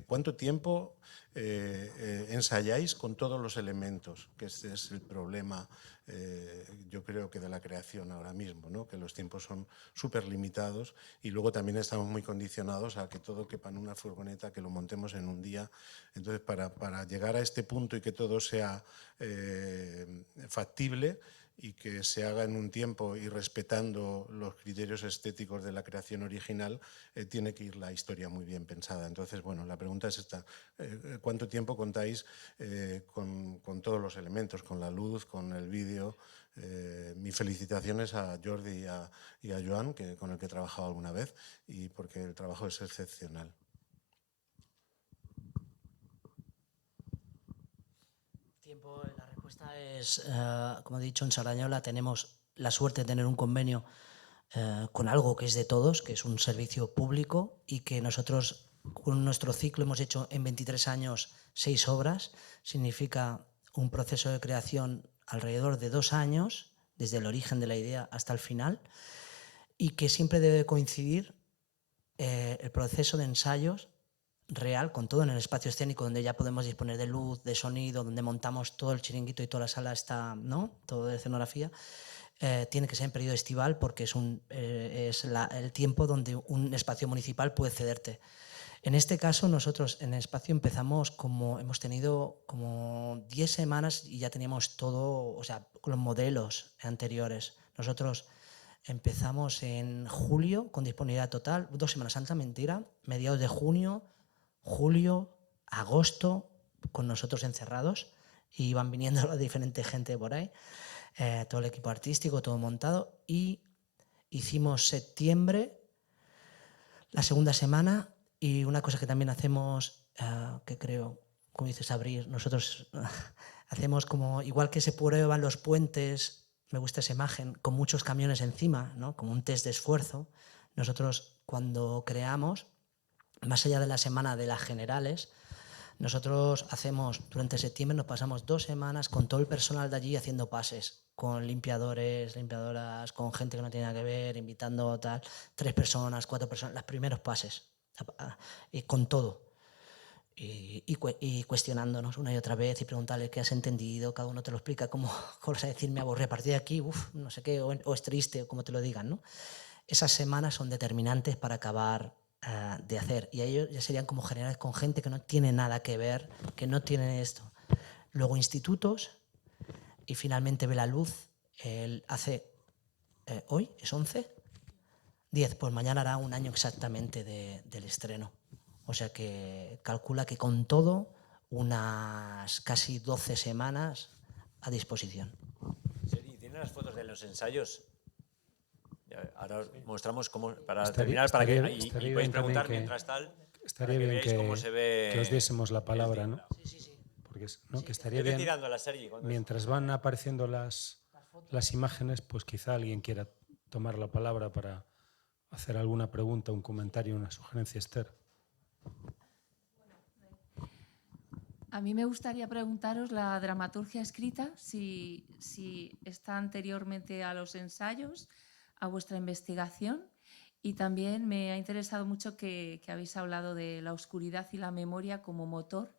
¿cuánto tiempo ensayáis con todos los elementos? Que este es el problema, yo creo que de la creación ahora mismo, ¿no? Que los tiempos son súper limitados y luego también estamos muy condicionados a que todo quepa en una furgoneta, que lo montemos en un día. Entonces, para llegar a este punto y que todo sea factible y que se haga en un tiempo y respetando los criterios estéticos de la creación original, tiene que ir la historia muy bien pensada. Entonces, bueno, la pregunta es esta. ¿Cuánto tiempo contáis con todos los elementos, con la luz, con el vídeo? Mis felicitaciones a Jordi y a Joan, con el que he trabajado alguna vez, y porque el trabajo es excepcional. La respuesta es, como he dicho, en Sardañola tenemos la suerte de tener un convenio con algo que es de todos, que es un servicio público y que nosotros con nuestro ciclo hemos hecho en 23 años 6 obras. Significa un proceso de creación alrededor de 2 años, desde el origen de la idea hasta el final, y que siempre debe coincidir el proceso de ensayos real, con todo en el espacio escénico, donde ya podemos disponer de luz, de sonido, donde montamos todo el chiringuito y toda la sala está, ¿no? Todo de escenografía. Tiene que ser en periodo estival porque es el tiempo donde un espacio municipal puede cederte. En este caso, nosotros en el espacio hemos tenido como 10 semanas y ya teníamos todo, o sea, los modelos anteriores. Nosotros empezamos en julio con disponibilidad total, 2 semanas antes, mentira, mediados de junio, julio, agosto, con nosotros encerrados, y iban viniendo la diferente gente por ahí, todo el equipo artístico, todo montado, y hicimos septiembre, la segunda semana, y una cosa que también hacemos, que creo, como dices, abrir, nosotros hacemos como, igual que se prueban los puentes, me gusta esa imagen, con muchos camiones encima, ¿no? Como un test de esfuerzo. Nosotros cuando creamos, más allá de la semana de las generales, nosotros hacemos, durante septiembre nos pasamos 2 semanas con todo el personal de allí haciendo pases, con limpiadores, limpiadoras, con gente que no tiene nada que ver, invitando tal, 3 personas, 4 personas, los primeros pases, y con todo. Y cuestionándonos una y otra vez y preguntarle qué has entendido, cada uno te lo explica, como vas a decir, me aburrí a partir de aquí, no sé qué, o es triste, o como te lo digan, ¿no? Esas semanas son determinantes para acabar de hacer, y ellos ya serían como generales con gente que no tiene nada que ver, que no tienen esto. Luego institutos, y finalmente ve la luz, hoy es 11, 10, pues mañana hará un año exactamente del estreno. O sea que calcula que con todo unas casi 12 semanas a disposición. Seri, ¿tienen las fotos de los ensayos? Ahora mostramos cómo, para Estaría- terminar, para que estaría- y estaría podéis bien preguntar también que- mientras tal. Estaría para que bien veáis cómo se ve que os diésemos la el palabra, ¿no? ciclo. Sí. Porque ¿no? Que estaría Vete bien, tirando la serie. mientras van apareciendo las imágenes, pues quizá alguien quiera tomar la palabra para hacer alguna pregunta, un comentario, una sugerencia, Esther. A mí me gustaría preguntaros la dramaturgia escrita, si está anteriormente a los ensayos, a vuestra investigación, y también me ha interesado mucho que habéis hablado de la oscuridad y la memoria como motor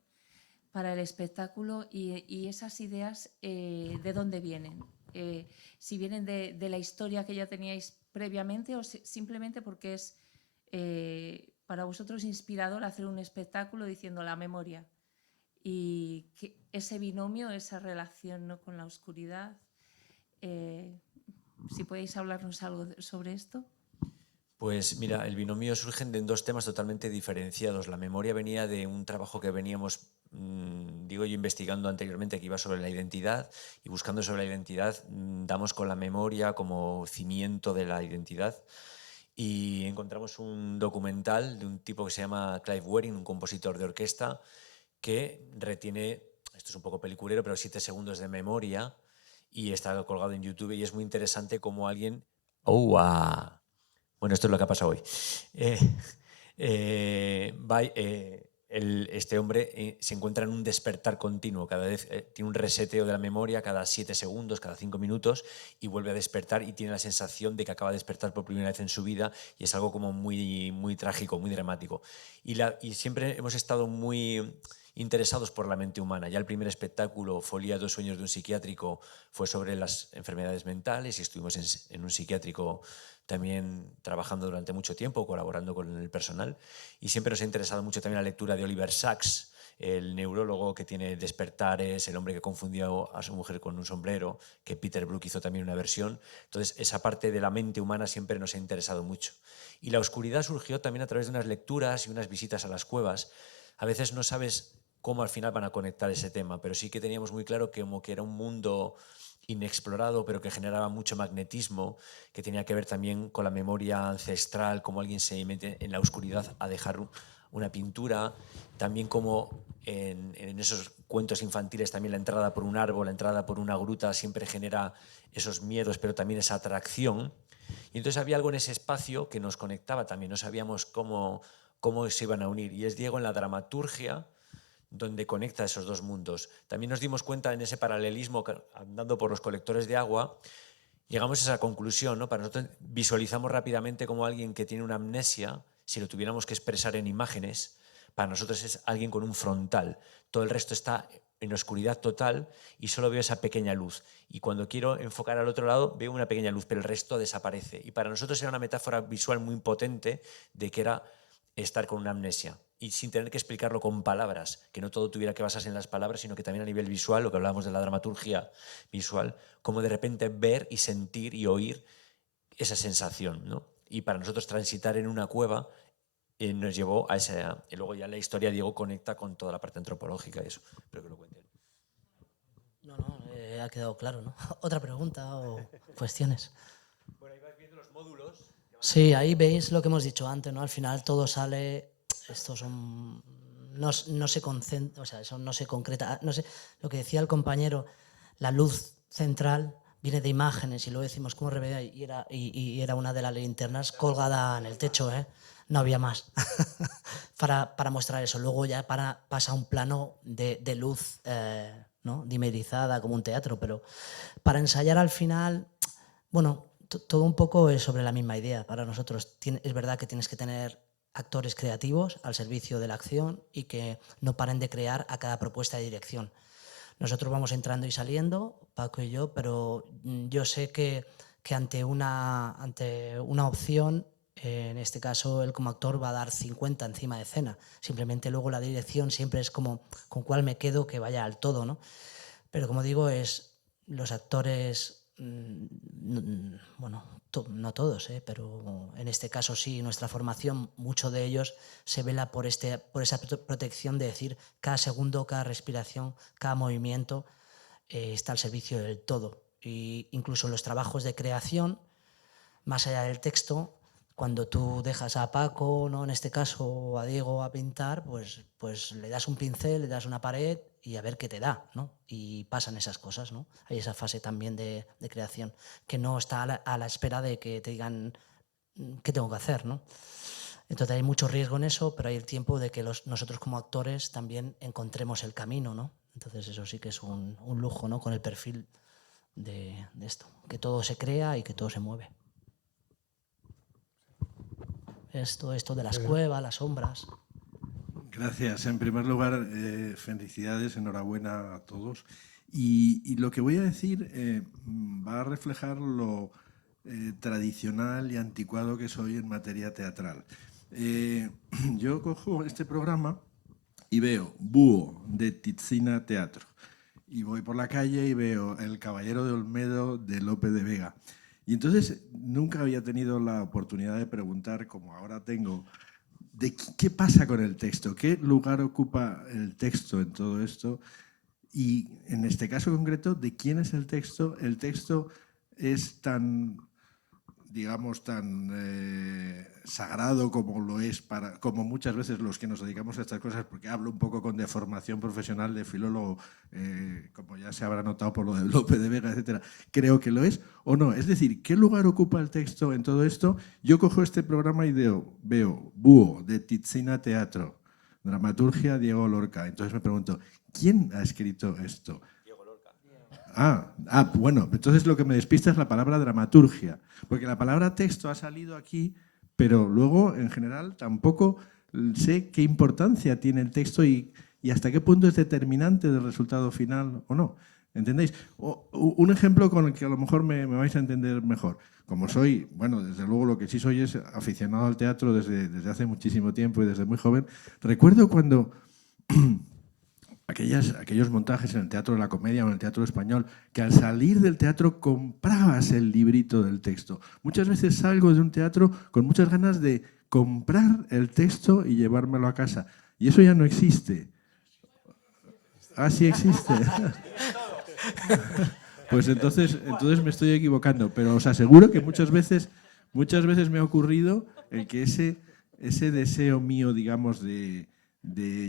para el espectáculo y esas ideas, ¿de dónde vienen? Si vienen de la historia que ya teníais previamente o simplemente porque es para vosotros inspirador hacer un espectáculo diciendo la memoria. Y que ese binomio, esa relación, ¿no?, con la oscuridad. si podéis hablarnos algo sobre esto. Pues mira, el binomio surge en dos temas totalmente diferenciados. La memoria venía de un trabajo que veníamos, digo yo, investigando anteriormente, que iba sobre la identidad, y buscando sobre la identidad damos con la memoria como cimiento de la identidad. Y encontramos un documental de un tipo que se llama Clive Wedding, un compositor de orquesta, que retiene, esto es un poco peliculero, pero 7 segundos de memoria, y está colgado en YouTube, y es muy interesante cómo alguien... Bueno, esto es lo que ha pasado hoy. Este hombre se encuentra en un despertar continuo, cada vez tiene un reseteo de la memoria cada 7 segundos, cada 5 minutos, y vuelve a despertar y tiene la sensación de que acaba de despertar por primera vez en su vida, y es algo como muy, muy trágico, muy dramático. Y siempre hemos estado muy interesados por la mente humana. Ya el primer espectáculo, Folía, 2 sueños de un psiquiátrico, fue sobre las enfermedades mentales, y estuvimos en un psiquiátrico también trabajando durante mucho tiempo, colaborando con el personal, y siempre nos ha interesado mucho también la lectura de Oliver Sacks, el neurólogo que tiene Despertares, el hombre que confundió a su mujer con un sombrero, que Peter Brook hizo también una versión. Entonces, esa parte de la mente humana siempre nos ha interesado mucho. Y la oscuridad surgió también a través de unas lecturas y unas visitas a las cuevas. A veces no sabes cómo al final van a conectar ese tema, pero sí que teníamos muy claro que como que era un mundo inexplorado, pero que generaba mucho magnetismo, que tenía que ver también con la memoria ancestral, como alguien se mete en la oscuridad a dejar una pintura, también como en esos cuentos infantiles también la entrada por un árbol, la entrada por una gruta siempre genera esos miedos, pero también esa atracción. Y entonces había algo en ese espacio que nos conectaba también, no sabíamos cómo se iban a unir, y es Diego en la dramaturgia donde conecta esos dos mundos. También nos dimos cuenta en ese paralelismo, andando por los colectores de agua, llegamos a esa conclusión, ¿no? Para nosotros visualizamos rápidamente como alguien que tiene una amnesia, si lo tuviéramos que expresar en imágenes, para nosotros es alguien con un frontal. Todo el resto está en oscuridad total y solo veo esa pequeña luz. Y cuando quiero enfocar al otro lado, veo una pequeña luz, pero el resto desaparece. Y para nosotros era una metáfora visual muy potente de que era estar con una amnesia, y sin tener que explicarlo con palabras, que no todo tuviera que basarse en las palabras, sino que también a nivel visual, lo que hablábamos de la dramaturgia visual, como de repente ver y sentir y oír esa sensación, ¿no? Y para nosotros transitar en una cueva nos llevó a esa... Y luego ya la historia, Diego, conecta con toda la parte antropológica y eso. Pero que lo cuenten. No, ha quedado claro, ¿no? ¿Otra pregunta o cuestiones? Bueno, ahí vas viendo los módulos. Sí, ahí veis lo que hemos dicho antes, ¿no? Al final todo sale, estos son, no se concentra, o sea, eso no se concreta, no sé, lo que decía el compañero, la luz central viene de imágenes, y luego decimos cómo revela, y era una de las linternas colgada en el techo, ¿eh? No había más para mostrar eso. Luego ya pasa a un plano de luz, ¿no? Dimerizada como un teatro, pero para ensayar al final, bueno, todo un poco es sobre la misma idea. Para nosotros es verdad que tienes que tener actores creativos al servicio de la acción y que no paren de crear a cada propuesta de dirección. Nosotros vamos entrando y saliendo, Paco y yo, pero yo sé que ante una opción, en este caso él como actor va a dar 50 encima de escena. Simplemente luego la dirección siempre es como con cuál me quedo, que vaya al todo, ¿no? Pero como digo, los actores... bueno, no todos, pero en este caso sí, nuestra formación, mucho de ellos se vela por esa protección de decir cada segundo, cada respiración, cada movimiento está al servicio del todo. Y incluso los trabajos de creación, más allá del texto, cuando tú dejas a Paco, ¿no? En este caso, o a Diego a pintar, pues le das un pincel, le das una pared y a ver qué te da, ¿no? Y pasan esas cosas, ¿no? Hay esa fase también de creación, que no está a la espera de que te digan qué tengo que hacer, ¿no? Entonces hay mucho riesgo en eso, pero hay el tiempo de que nosotros como actores también encontremos el camino, ¿no? Entonces eso sí que es un lujo, ¿no? Con el perfil de esto, que todo se crea y que todo se mueve. Esto de las cuevas, las sombras. Gracias. En primer lugar, felicidades, enhorabuena a todos. Y lo que voy a decir va a reflejar lo tradicional y anticuado que soy en materia teatral. Yo cojo este programa y veo Búho, de Tizzina Teatro. Y voy por la calle y veo El Caballero de Olmedo, de Lope de Vega. Y entonces nunca había tenido la oportunidad de preguntar, como ahora tengo, de qué pasa con el texto, qué lugar ocupa el texto en todo esto. Y en este caso concreto, ¿de quién es el texto? El texto es tan, digamos, tan sagrado como lo es como muchas veces los que nos dedicamos a estas cosas, porque hablo un poco con deformación profesional de filólogo, como ya se habrá notado por lo de Lope de Vega, etcétera. Creo que lo es o no. Es decir, ¿qué lugar ocupa el texto en todo esto? Yo cojo este programa y veo Búho, de Titzina Teatro, dramaturgia Diego Lorca. Entonces me pregunto, ¿quién ha escrito esto? Diego Lorca. Bueno, entonces lo que me despista es la palabra dramaturgia, porque la palabra texto ha salido aquí, pero luego, en general, tampoco sé qué importancia tiene el texto y hasta qué punto es determinante del resultado final o no. ¿Entendéis? Un ejemplo con el que a lo mejor me vais a entender mejor. Como soy, bueno, desde luego lo que sí soy es aficionado al teatro desde hace muchísimo tiempo y desde muy joven. Recuerdo cuando aquellos montajes en el Teatro de la Comedia o en el Teatro Español, que al salir del teatro comprabas el librito del texto. Muchas veces salgo de un teatro con muchas ganas de comprar el texto y llevármelo a casa. Y eso ya no existe. Ah, sí existe. Pues entonces me estoy equivocando, pero os aseguro que muchas veces me ha ocurrido el que ese deseo mío, digamos, de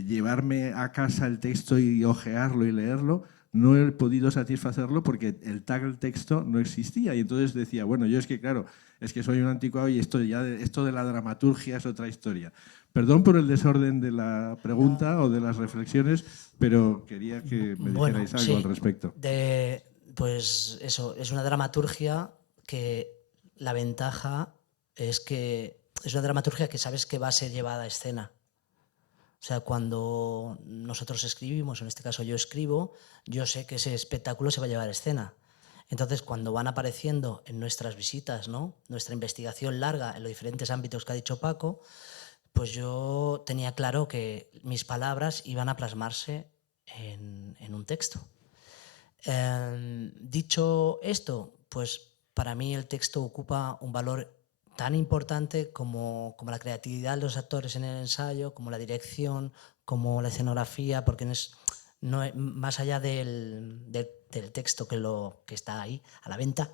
llevarme a casa el texto y hojearlo y leerlo, no he podido satisfacerlo porque el tag texto no existía. Y entonces decía, bueno, yo es que claro, es que soy un anticuado y esto de la dramaturgia es otra historia. Perdón por el desorden de la pregunta o de las reflexiones, pero quería que me dijerais algo al respecto. Pues eso, es una dramaturgia que la ventaja es que es una dramaturgia que sabes que va a ser llevada a escena. O sea, cuando nosotros escribimos, en este caso yo escribo, yo sé que ese espectáculo se va a llevar a escena. Entonces, cuando van apareciendo en nuestras visitas, ¿no?, nuestra investigación larga en los diferentes ámbitos que ha dicho Paco, pues yo tenía claro que mis palabras iban a plasmarse en un texto. Dicho esto, pues para mí el texto ocupa un valor tan importante como la creatividad de los actores en el ensayo, como la dirección, como la escenografía, porque no es más allá del texto que está ahí a la venta.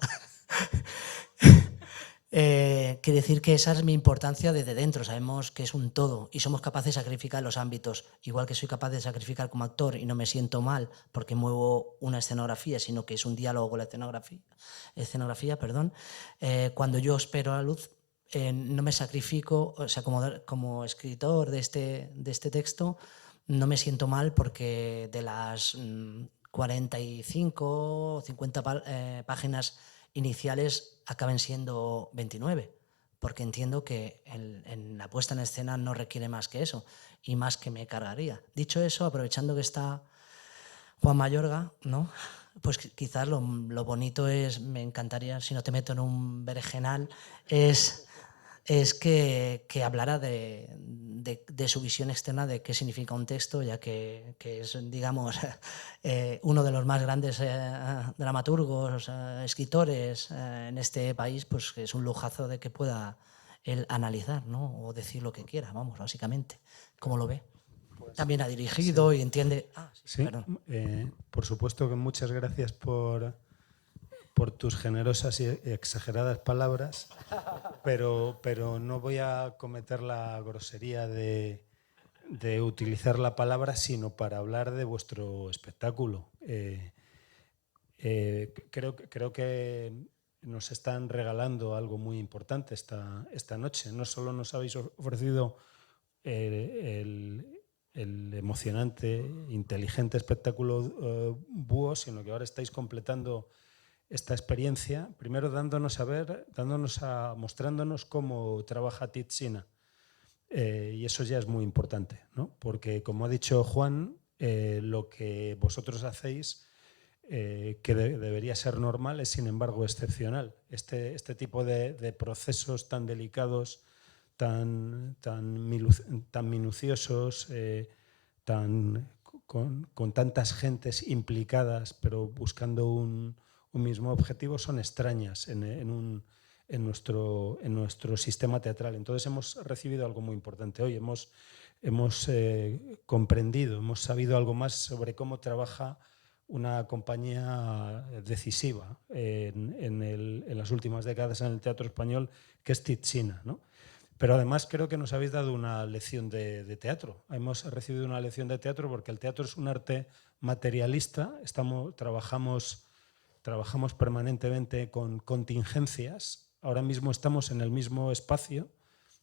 Quiere decir que esa es mi importancia desde dentro. Sabemos que es un todo y somos capaces de sacrificar los ámbitos. Igual que soy capaz de sacrificar como actor y no me siento mal porque muevo una escenografía, sino que es un diálogo con la escenografía, cuando yo espero a la luz, no me sacrifico, o sea, como escritor de este texto, no me siento mal porque de las 45 o 50 páginas iniciales acaben siendo 29, porque entiendo que en la puesta en escena no requiere más que eso y más que me cargaría. Dicho eso, aprovechando que está Juan Mayorga, ¿no?, pues quizás lo bonito es, me encantaría, si no te meto en un berenjenal, es que hablara de su visión externa de qué significa un texto, ya que es, digamos, uno de los más grandes dramaturgos, escritores en este país, pues es un lujazo de que pueda él analizar, ¿no?, o decir lo que quiera, vamos, básicamente, como lo ve. También ha dirigido y entiende... Sí, por supuesto que muchas gracias por tus generosas y exageradas palabras, pero no voy a cometer la grosería de utilizar la palabra, sino para hablar de vuestro espectáculo. Creo que nos están regalando algo muy importante esta noche. No solo nos habéis ofrecido el emocionante, inteligente espectáculo Búho, sino que ahora estáis completando esta experiencia, primero mostrándonos cómo trabaja Titzina. Y eso ya es muy importante, ¿no? Porque, como ha dicho Juan, lo que vosotros hacéis, que debería ser normal, es sin embargo excepcional. Este tipo de procesos tan delicados, tan minuciosos, con tantas gentes implicadas, pero buscando un objetivo son extrañas en nuestro sistema teatral. Entonces hemos recibido algo muy importante hoy, hemos comprendido, hemos sabido algo más sobre cómo trabaja una compañía decisiva en las últimas décadas en el teatro español, que es Tichina, ¿no? Pero además creo que nos habéis dado una lección de teatro. Hemos recibido una lección de teatro porque el teatro es un arte materialista. Trabajamos permanentemente con contingencias. Ahora mismo estamos en el mismo espacio,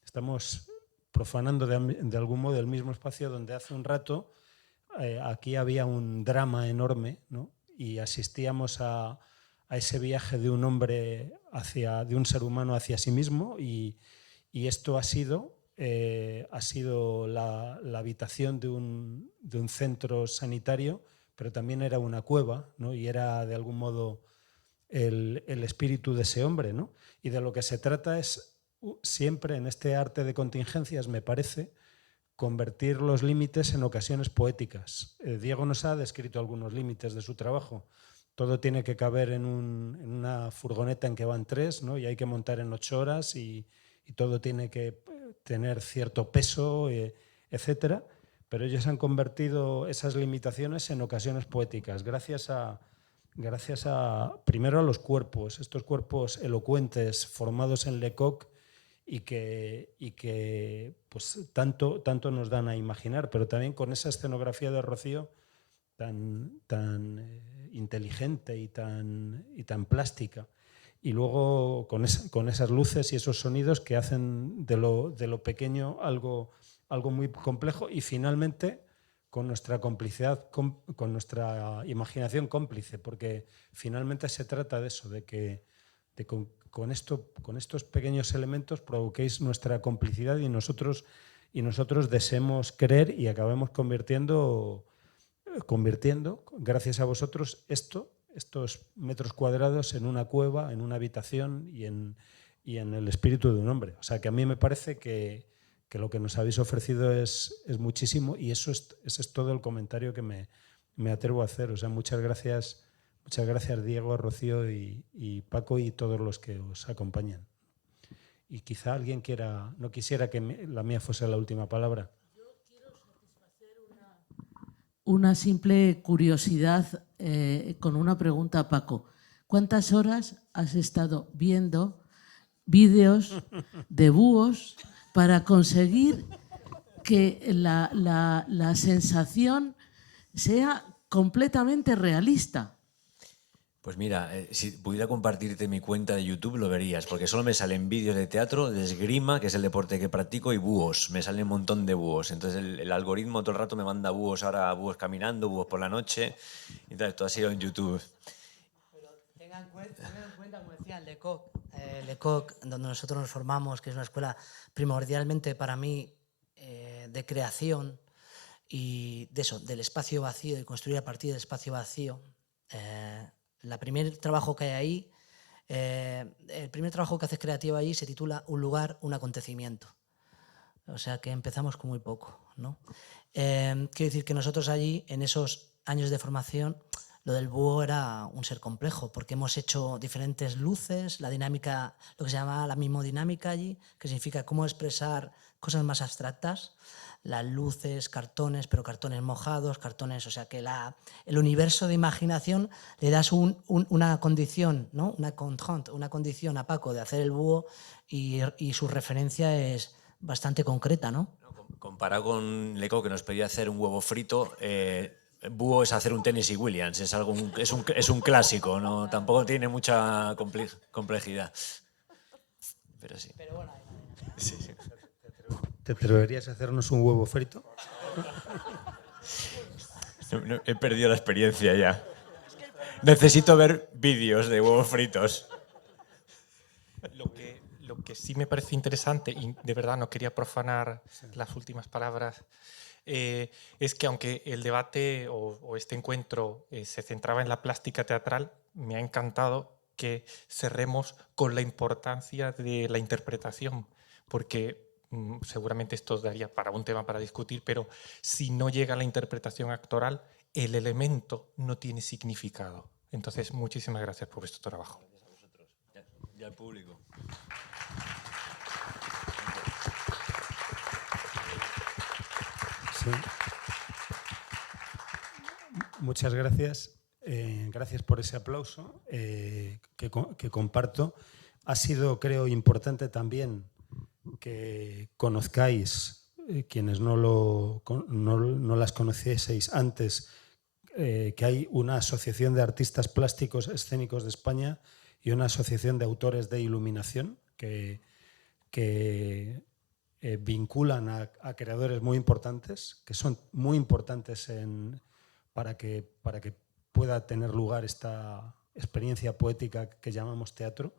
estamos profanando de algún modo el mismo espacio donde hace un rato aquí había un drama enorme, ¿no? Y asistíamos a ese viaje de un hombre de un ser humano hacia sí mismo, y esto ha sido la habitación de un centro sanitario, pero también era una cueva, ¿no? Y era de algún modo el espíritu de ese hombre, ¿no? Y de lo que se trata es siempre en este arte de contingencias, me parece, convertir los límites en ocasiones poéticas. Diego nos ha descrito algunos límites de su trabajo. Todo tiene que caber en una furgoneta en que van 3, ¿no? Y hay que montar en 8 horas y todo tiene que tener cierto peso, etcétera. Pero ellos han convertido esas limitaciones en ocasiones poéticas, gracias primero a los cuerpos, estos cuerpos elocuentes formados en Lecoq, y que pues, tanto nos dan a imaginar, pero también con esa escenografía de Rocío tan inteligente y tan plástica. Y luego con esas luces y esos sonidos que hacen de lo pequeño algo muy complejo, y finalmente con nuestra complicidad, con nuestra imaginación cómplice, porque finalmente se trata de eso, de que con estos pequeños elementos provoquéis nuestra complicidad y nosotros deseemos creer y acabemos convirtiendo, gracias a vosotros, estos metros cuadrados en una cueva, en una habitación y en el espíritu de un hombre. O sea, que a mí me parece que lo que nos habéis ofrecido es muchísimo, y ese es todo el comentario que me atrevo a hacer. O sea, muchas gracias Diego, Rocío y Paco y todos los que os acompañan. Y quizá alguien no quisiera que la mía fuese la última palabra. Yo quiero satisfacer una simple curiosidad con una pregunta a Paco. ¿Cuántas horas has estado viendo vídeos de búhos para conseguir que la sensación sea completamente realista? Pues mira, si pudiera compartirte mi cuenta de YouTube lo verías, porque solo me salen vídeos de teatro, de esgrima, que es el deporte que practico, y búhos. Me salen un montón de búhos. Entonces el algoritmo todo el rato me manda búhos, ahora búhos caminando, búhos por la noche. Y tal, todo ha sido en YouTube. Pero tengan en cuenta, como decía, el Lecoq, donde nosotros nos formamos, que es una escuela primordialmente para mí de creación y de eso, del espacio vacío, de construir a partir del espacio vacío. El primer trabajo que hay ahí, el primer trabajo que haces creativo allí se titula Un lugar, un acontecimiento. O sea que empezamos con muy poco, ¿no? Quiero decir que nosotros allí, en esos años de formación, lo del búho era un ser complejo, porque hemos hecho diferentes luces, la dinámica, lo que se llama la mimodinámica allí, que significa cómo expresar cosas más abstractas, las luces, cartones, pero cartones mojados, cartones, o sea que el universo de imaginación le das una condición, ¿no? Una condición a Paco de hacer el búho, y su referencia es bastante concreta, ¿no? Comparado con Lecoq, que nos pedía hacer un huevo frito, búho es hacer un Tennessee Williams, es un clásico, ¿no? Tampoco tiene mucha complejidad. Pero sí. Pero bueno, sí, sí. ¿Te atreverías a hacernos un huevo frito? No, he perdido la experiencia ya. Necesito ver vídeos de huevos fritos. Lo que sí me parece interesante, y de verdad no quería profanar las últimas palabras, es que aunque el debate o este encuentro se centraba en la plástica teatral, me ha encantado que cerremos con la importancia de la interpretación, porque seguramente esto daría para un tema para discutir, pero si no llega la interpretación actoral, el elemento no tiene significado. Entonces, muchísimas gracias por vuestro trabajo. Gracias a vosotros y al público. Sí. Muchas gracias. Gracias por ese aplauso que comparto. Ha sido, creo, importante también que conozcáis, quienes no las conocieseis antes, que hay una asociación de artistas plásticos escénicos de España y una asociación de autores de iluminación que vinculan a creadores muy importantes, que son muy importantes para que pueda tener lugar esta experiencia poética que llamamos teatro.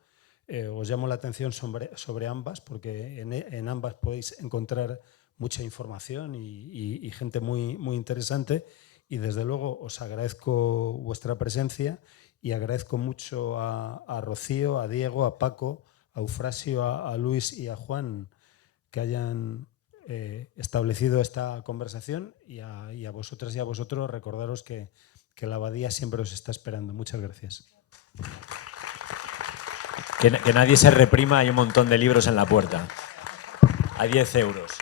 Os llamo la atención sobre ambas, porque en ambas podéis encontrar mucha información y gente muy, muy interesante. Y desde luego os agradezco vuestra presencia y agradezco mucho a Rocío, a Diego, a Paco, a Eufrasio, a Luis y a Juan que hayan establecido esta conversación, y a vosotras y a vosotros recordaros que la Abadía siempre os está esperando. Muchas gracias. Que nadie se reprima, hay un montón de libros en la puerta. A 10 euros.